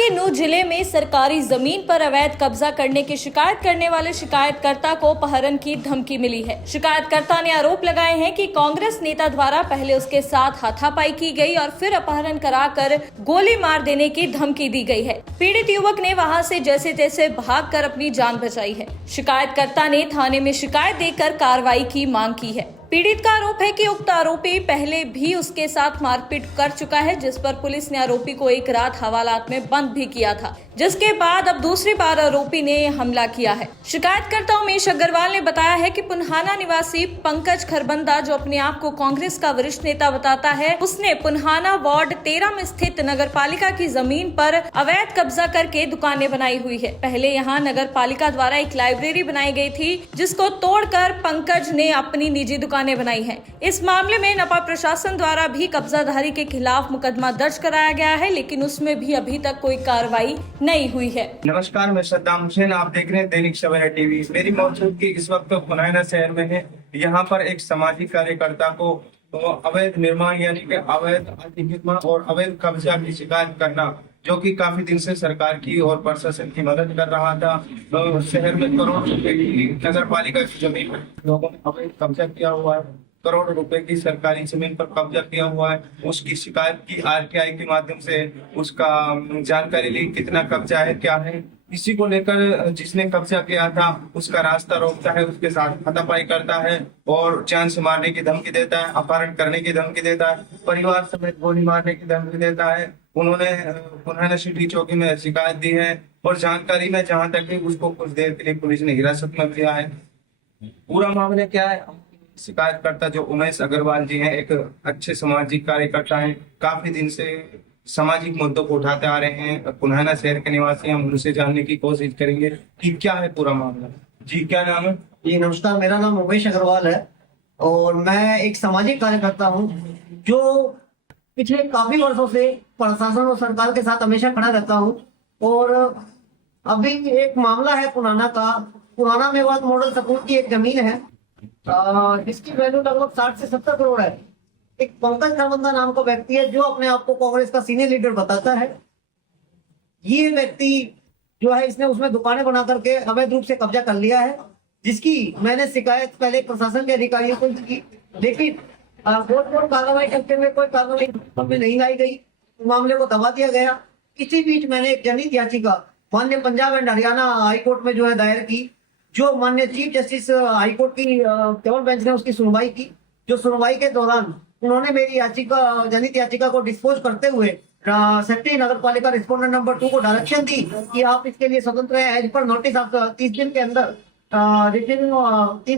के नूह जिले में सरकारी जमीन पर अवैध कब्जा करने की शिकायत करने वाले शिकायतकर्ता को अपहरण की धमकी मिली है। शिकायतकर्ता ने आरोप लगाए हैं कि कांग्रेस नेता द्वारा पहले उसके साथ हाथापाई की गई और फिर अपहरण कराकर गोली मार देने की धमकी दी गई है। पीड़ित युवक ने वहां से जैसे तैसे भागकर अपनी जान बचाई है। शिकायतकर्ता ने थाने में शिकायत देकर कार्रवाई की मांग की है। पीड़ित का आरोप है कि उक्त आरोपी पहले भी उसके साथ मारपीट कर चुका है, जिस पर पुलिस ने आरोपी को एक रात हवालात में बंद भी किया था, जिसके बाद अब दूसरी बार आरोपी ने हमला किया है। शिकायतकर्ता उमेश अग्रवाल ने बताया है कि पुन्हाना निवासी पंकज खरबंदा, जो अपने आप को कांग्रेस का वरिष्ठ नेता बताता है, उसने पुन्हाना वार्ड 13 में स्थित नगर पालिका की जमीन पर अवैध कब्जा करके दुकानें बनाई हुई है। पहले यहाँ नगर पालिका द्वारा एक लाइब्रेरी बनाई गई थी, जिसको तोड़कर पंकज ने अपनी निजी दुकानें बनाई हैं। इस मामले में नपा प्रशासन द्वारा भी कब्जाधारी के खिलाफ मुकदमा दर्ज कराया गया है, लेकिन उसमें भी अभी तक कोई कार्रवाई नहीं हुई है। नमस्कार, मैं सद्दाम हुसैन, आप देख रहे हैं दैनिक सवेरा टीवी। मेरी मौजूदगी इस वक्त पुन्हाना शहर में है। यहाँ पर एक सामाजिक कार्यकर्ता को अवैध निर्माण यानी कि अवैध अतिक्रमण और अवैध कब्जा की शिकायत करना, जो कि काफी दिन से सरकार की और प्रशासन की मदद कर रहा था। शहर में करोड़ रुपए की नगर पालिका की जमीन लोगों ने अवैध कब्जा किया हुआ है, करोड़ रुपए की सरकारी जमीन पर कब्जा किया हुआ है। उसकी शिकायत की आरटीआई के माध्यम से, उसका जानकारी ली कितना कब्जा है, क्या है। इसी को लेकर जिसने कब्जा किया था उसका रास्ता रोकता है, उसके साथ हाथापाई करता है और जान से मारने की धमकी देता है, अपहरण करने की धमकी देता है, परिवार समेत गोली मारने की धमकी देता है। उन्होंने पुन्हाना सिटी चौकी में शिकायत दी है और जानकारी में जहां तक है उसको कुछ देर के लिए पुलिस ने हिरासत में लिया है। पूरा मामला क्या है? शिकायतकर्ता जो उमेश अग्रवाल जी हैं, एक अच्छे सामाजिक कार्यकर्ता हैं, काफी दिन से सामाजिक मुद्दों को उठाते आ रहे हैं। पुन्हाना शहर के निवासी, हम उनसे जानने की कोशिश करेंगे कि क्या है पूरा मामला। जी, क्या नाम है? जी नमस्कार, मेरा नाम उमेश अग्रवाल है और मैं एक सामाजिक कार्यकर्ता हूं जो पिछले काफी वर्षों से प्रशासन और सरकार के साथ हमेशा खड़ा रहता हूं। और अभी एक मामला है पुराना का। पुराना मेवात मॉडल स्कूल की एक जमीन है जिसकी वैल्यू लगभग 60 से 70 करोड़ है। एक पंकज खरबंदा नाम का व्यक्ति है जो अपने आप को कांग्रेस का सीनियर लीडर बताता है। ये व्यक्ति जो है, इसने उसमें दुकानें बना करके अवैध रूप से कब्जा कर लिया है, जिसकी मैंने शिकायत पहले प्रशासन के अधिकारियों को की, लेकिन कार्रवाई करते हुए कोई कार्रवाई में नहीं लाई गई। मामले को दबा दिया गया। इसी बीच मैंने एक जनहित याचिका माननीय पंजाब एंड हरियाणा हाईकोर्ट में जो है दायर की, जो माननीय चीफ जस्टिस हाईकोर्ट की केवल बेंच ने उसकी सुनवाई की। जो सुनवाई के दौरान उन्होंने मेरी याचिका, जनहित याचिका को डिस्पोज करते हुए सेक्रेटरी नगर पालिका रिस्पोंडेंट नंबर 2 को डायरेक्शन दी कि आप इसके लिए स्वतंत्र है। एज पर नोटिस आप 30 दिन के अंदर 30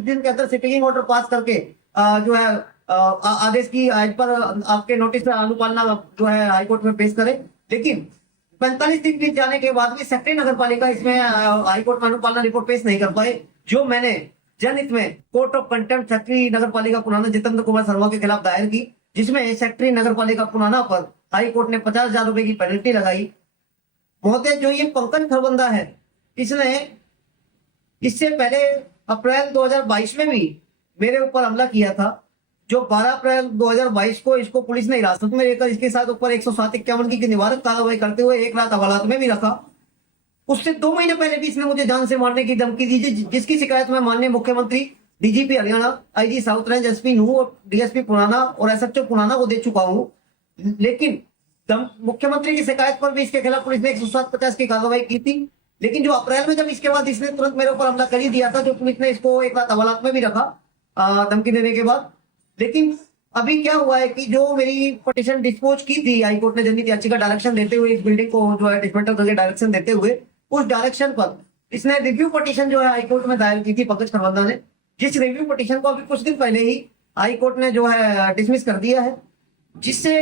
दिन के अंदर सिटिंग ऑर्डर पास करके जो है आदेश की एज पर आपके नोटिस अनुपालना जो है हाईकोर्ट में पेश करें। लेकिन 45 दिन बीत जाने के बाद भी सेक्रेटरी नगर पालिका इसमें हाईकोर्ट में अनुपालना रिपोर्ट पेश नहीं कर पाए, जो मैंने जनहित में कोर्ट ऑफ कंटेम्प्ट सेक्रेटरी नगर पालिका पुराना जितेंद्र कुमार शर्मा के खिलाफ दायर की, जिसमें सेक्रेटरी नगर पालिका पुराना पर हाईकोर्ट ने 50,000 रुपए की पेनल्टी लगाई। महोदय, जो ये पंकज खरबंदा है, इसने इससे पहले अप्रैल 2022 में भी मेरे ऊपर हमला किया था। जो 12 अप्रैल 2022 को इसको पुलिस ने हिरासत में लेकर इसके साथ ऊपर 107-51 की निवारक कार्रवाई करते हुए एक रात हवालात में भी रखा। उससे 2 महीने पहले भी इसने मुझे जान से मारने की धमकी दी, जिसकी शिकायत मैं माननीय मुख्यमंत्री, DGP Haryana, IG south range, SP Nuh और डीएसपी पुराना और एसएचओ पुराना को दे चुका हूं। लेकिन मुख्यमंत्री की शिकायत पर भी इसके खिलाफ पुलिस ने 107-50 की कार्रवाई की थी। लेकिन जो अप्रैल में जब इसके बाद इसने तुरंत मेरे ऊपर हमला कर ही दिया था, जो पुलिस ने इसको एक रात हवालात में भी रखा धमकी देने के बाद। लेकिन अभी क्या हुआ है कि जो मेरी पिटीशन डिस्पोज की थी हाईकोर्ट ने जनहित याचिका डायरेक्शन देते हुए, इस बिल्डिंग को जो है डिसमेंटल करके डायरेक्शन देते हुए, उस डायरेक्शन पर इसने रिव्यू पिटीशन जो है हाईकोर्ट में दायर की थी पंकज खरबंदा ने, जिस रिव्यू पिटीशन को अभी कुछ दिन पहले ही हाईकोर्ट ने जो है डिसमिस कर दिया है, जिससे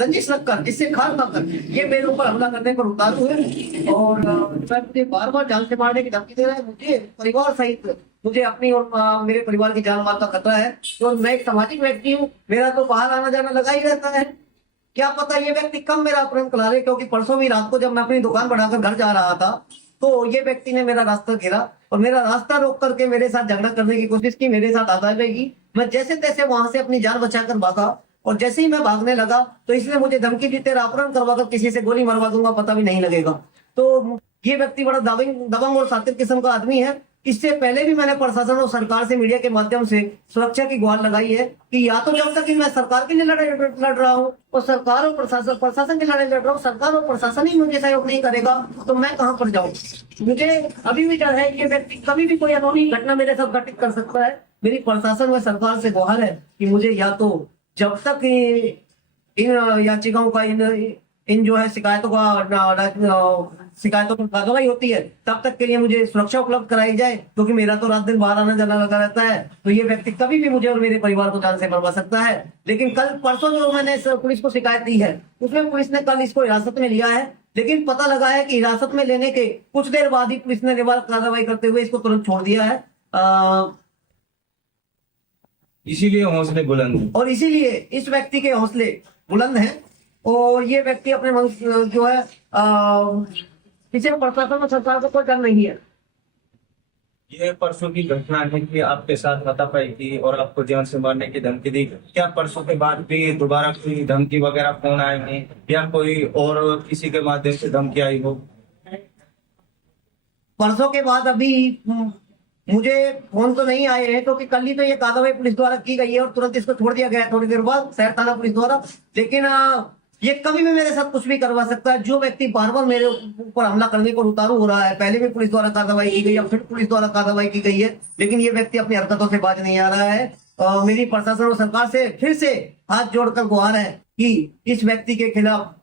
रंजिश लगकर, जिससे खार खाकर ये मेरे ऊपर हमला करने पर उतारू है और मुझे बार बार जान से मारने की धमकी दे रहा है। मुझे परिवार सहित, मुझे अपनी और मेरे परिवार की जान माल का खतरा है। तो मैं एक सामाजिक व्यक्ति हूँ, मेरा तो बाहर आना जाना लगा ही रहता है। क्या पता ये व्यक्ति कब मेरा अपहरण करा ले, क्योंकि परसों भी रात को जब मैं अपनी दुकान बढ़ाकर घर जा रहा था तो ये व्यक्ति ने मेरा रास्ता घेरा और मेरा रास्ता रोक करके मेरे साथ झगड़ा करने की कोशिश की, मेरे साथ हाथापाई की। मैं जैसे तैसे वहां से अपनी जान बचाकर भागा और जैसे ही मैं भागने लगा तो इसने मुझे धमकी दी, तेरा अपहरण करवा कर किसी से गोली मरवा दूंगा, पता भी नहीं लगेगा। तो ये व्यक्ति बड़ा दबंग और शातिर किस्म का आदमी है। इससे पहले भी मैंने प्रशासन और सरकार से मीडिया के माध्यम से सुरक्षा की गुहार लगाई है कि या तो जब तक कि मैं सरकार के लिए लड़ाई लड़ रहा हूँ और सरकार और प्रशासन की लड़ाई लड़ रहा हूँ, सरकार और प्रशासन ही मुझे सहयोग नहीं करेगा तो मैं कहाँ पर जाऊँ। मुझे अभी भी डर है कि ये व्यक्ति कभी भी कोई अनहोनी घटना मेरे साथ घटित कर सकता है। मेरी प्रशासन व सरकार से गुहार है कि मुझे या तो जब तक इन याचिकाओं का इन जो है शिकायतों पर कार्रवाई होती है तब तक के लिए मुझे सुरक्षा उपलब्ध कराई जाए, क्योंकि मेरा तो रात दिन बाहर आना जाना लगा रहता है। तो ये व्यक्ति कभी भी मुझे और मेरे परिवार को जान से मरवा सकता है। लेकिन कल परसों जो मैंने पुलिस को शिकायत दी है उसमें पुलिस ने कल इसको हिरासत में लिया है, लेकिन पता लगा है कि हिरासत में लेने के कुछ देर बाद ही पुलिस ने कार्रवाई करते हुए इसको तुरंत छोड़ दिया है। इसीलिए हौसले बुलंद हैं। और इसीलिए इस व्यक्ति के हौसले बुलंद हैं और ये व्यक्ति अपने मन जो है किसी प्रशासन और सरकार को कोई डर नहीं है। ये परसों की घटना है कि आपके साथ हाथापाई की और आपको जान से मारने की धमकी दी। क्या परसों के बाद भी दोबारा कोई धमकी वगैरह फोन आए हैं या कोई और किसी के माध्यम से धमकी आई हो? परसों के बाद अभी मुझे फोन तो नहीं आए हैं, क्योंकि कल ही तो ये कार्रवाई पुलिस द्वारा की गई है और तुरंत इसको छोड़ दिया गया थोड़ी देर बाद शहर थाना पुलिस द्वारा। लेकिन ये कभी भी मेरे साथ कुछ भी करवा सकता है। जो व्यक्ति बार बार मेरे ऊपर हमला करने पर उतारू हो रहा है, पहले भी पुलिस द्वारा कार्रवाई की गई, अब फिर पुलिस द्वारा कार्रवाई की गई है, लेकिन ये व्यक्ति अपनी हरकतों से बाज नहीं आ रहा है। मेरी प्रशासन और सरकार से फिर से हाथ जोड़कर गुहार है कि इस व्यक्ति के खिलाफ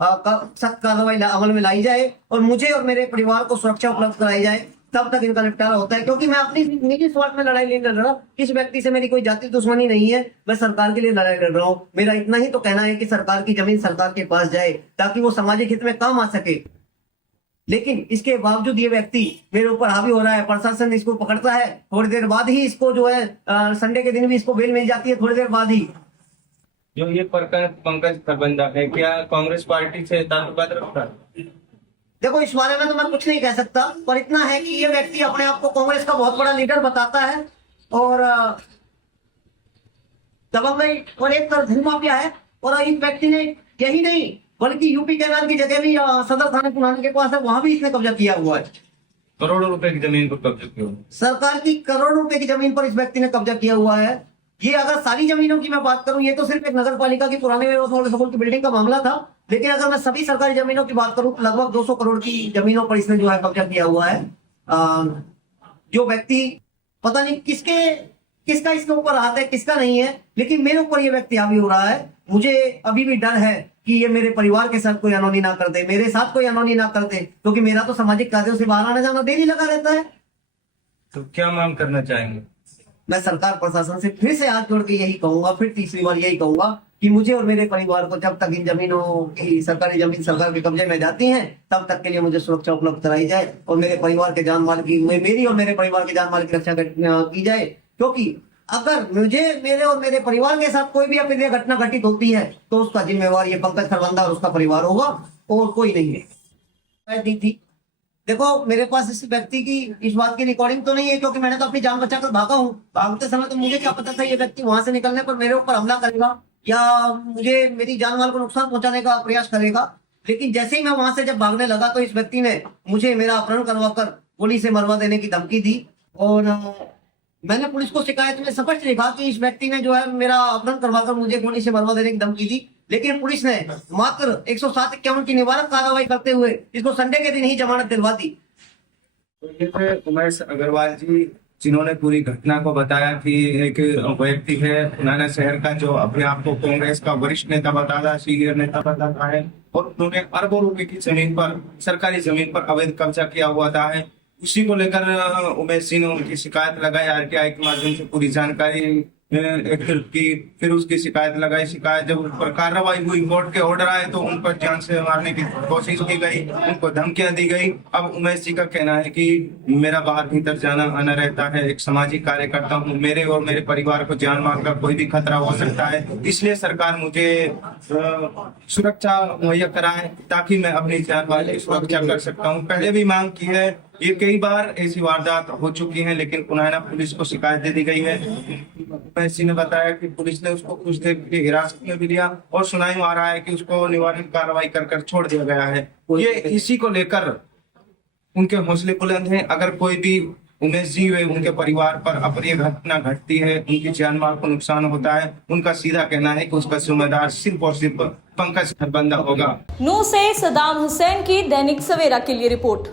सख्त कार्रवाई अमल में लाई जाए और मुझे और मेरे परिवार को सुरक्षा उपलब्ध कराई जाए, तब तक इनका निपटारा होता है। क्योंकि मैं अपनी निजी स्वार्थ में लड़ाई नहीं लड़ रहा, इस व्यक्ति से मेरी कोई जाति दुश्मनी नहीं है, मैं सरकार के लिए लड़ाई लड़ रहा हूँ। मेरा इतना ही तो कहना है कि सरकार की जमीन सरकार के पास जाए ताकि वो सामाजिक हित में काम आ सके। लेकिन इसके बावजूद ये व्यक्ति मेरे ऊपर हावी हो रहा है। प्रशासन इसको पकड़ता है, थोड़ी देर बाद ही इसको जो है संडे के दिन भी इसको बेल मिल जाती है, थोड़ी देर बाद ही। जो ये पंकज खरबंदा है, क्या कांग्रेस पार्टी से ताल्लुकात रखता है? देखो, इस बारे में तो मैं कुछ नहीं कह सकता, पर इतना है कि ये व्यक्ति अपने आप को कांग्रेस का बहुत बड़ा लीडर बताता है और दबंगई और एक तरफ भूमाफिया है। और इस व्यक्ति ने यही नहीं बल्कि यूपी कैनाल की जगह भी सदर थाने पुराने के पास है, वहां भी इसने कब्जा किया हुआ है। करोड़ों रुपए की जमीन पर कब्जा किया हुआ है। सरकार की करोड़ों रुपए की जमीन पर इस व्यक्ति ने कब्जा किया हुआ है। ये अगर सारी जमीनों की मैं बात करूं, ये तो सिर्फ एक नगर पालिका की पुराने स्कूल की बिल्डिंग का मामला था, लेकिन अगर मैं सभी सरकारी जमीनों की बात करूं, लगभग 200 करोड़ की जमीनों पर इसने जो है कब्जा किया हुआ है। जो व्यक्ति पता नहीं किसका इसके ऊपर हाथ है, किसका नहीं है, लेकिन मेरे ऊपर ये व्यक्ति हावी हो रहा है। मुझे अभी भी डर है कि ये मेरे परिवार के साथ कोई अनहोनी ना कर दे, मेरे साथ कोई अनहोनी ना कर दे, क्योंकि मेरा तो सामाजिक कार्यों से बाहर आना जाना डेली लगा रहता है। तो क्या मांग करना चाहेंगे? मैं सरकार प्रशासन से फिर से हाथ जोड़ के यही कहूंगा, फिर तीसरी बार यही कहूंगा कि मुझे और मेरे परिवार को जब तक इन जमीनों की सरकारी जमीन सरकार के कब्जे में जाती हैं तब तक के लिए मुझे सुरक्षा उपलब्ध कराई जाए और मेरे परिवार के जान माल की मेरी और मेरे परिवार के जान माल की रक्षा की जाए। क्योंकि अगर मेरे और मेरे परिवार के साथ कोई भी अप्रिय घटना घटित होती है तो उसका जिम्मेवार ये पंकज खरबंदा और उसका परिवार होगा और कोई नहीं है। दी थी, देखो मेरे पास इस व्यक्ति की इस बात की रिकॉर्डिंग तो नहीं है, क्योंकि मैंने तो अपनी जान बचाकर भागा हूँ। भागते समय तो मुझे क्या पता था ये व्यक्ति वहां से निकलने पर मेरे ऊपर हमला करेगा या मुझे मेरी जान माल को नुकसान पहुंचाने का प्रयास करेगा। लेकिन जैसे ही मैं वहां से जब भागने लगा तो इस व्यक्ति ने मुझे मेरा अपहरण करवाकर गोली से मरवा देने की धमकी दी और मैंने पुलिस को शिकायत में स्पष्ट लिखा कि इस व्यक्ति ने जो है मेरा अपहरण करवाकर मुझे गोली से मरवा देने की धमकी दी। लेकिन पुलिस ने मात्र 107-51 की निवारक कार्रवाई करते हुए इसको संडे के दिन ही जमानत दिलवा दी। तो ये थे उमेश अग्रवाल जी, जिन्होंने पूरी घटना को बताया कि एक व्यक्ति है पुराना शहर का जो अपने आप को कांग्रेस का वरिष्ठ नेता बताता, सीनियर नेता बताता है और उन्होंने अरबों रुपए की जमीन पर, सरकारी जमीन पर अवैध कब्जा किया हुआ था है। उसी को लेकर उमेश जी ने उनकी शिकायत लगाई आरटीआई के माध्यम से, पूरी जानकारी की, फिर उसकी शिकायत लगाई। शिकायत जब उन पर कार्रवाई हुई, कोर्ट के ऑर्डर आए तो उन पर जान से मारने की कोशिश की गई, उनको धमकियां दी गई। अब उमेश जी का कहना है कि मेरा बाहर भीतर जाना आना रहता है, एक सामाजिक कार्यकर्ता हूँ, मेरे और मेरे परिवार को जान माल का कोई भी खतरा हो सकता है, इसलिए सरकार मुझे सुरक्षा मुहैया कराए ताकि मैं अपनी जान माल की सुरक्षा कर सकता हूँ। पहले भी मांग की है ये कई बार ऐसी वारदात हो चुकी है, लेकिन पुनैना पुलिस को शिकायत दे दी गई है। पैसी ने बताया कि पुलिस ने उसको कुछ देर के लिए हिरासत में भी लिया और सुनाई आ रहा है कि उसको निवारण कार्रवाई कर छोड़ दिया गया है। ये इसी को लेकर उनके हौसले बुलंद हैं। अगर कोई भी उमेश जी व उनके परिवार पर अप्रिय घटना घटती है, उनकी जान माल को नुकसान होता है, उनका सीधा कहना है कि उसका जिम्मेदार सिर्फ और सिर्फ पंकज खरबंदा होगा। नूह से सदाम हुसैन की दैनिक सवेरा के लिए रिपोर्ट।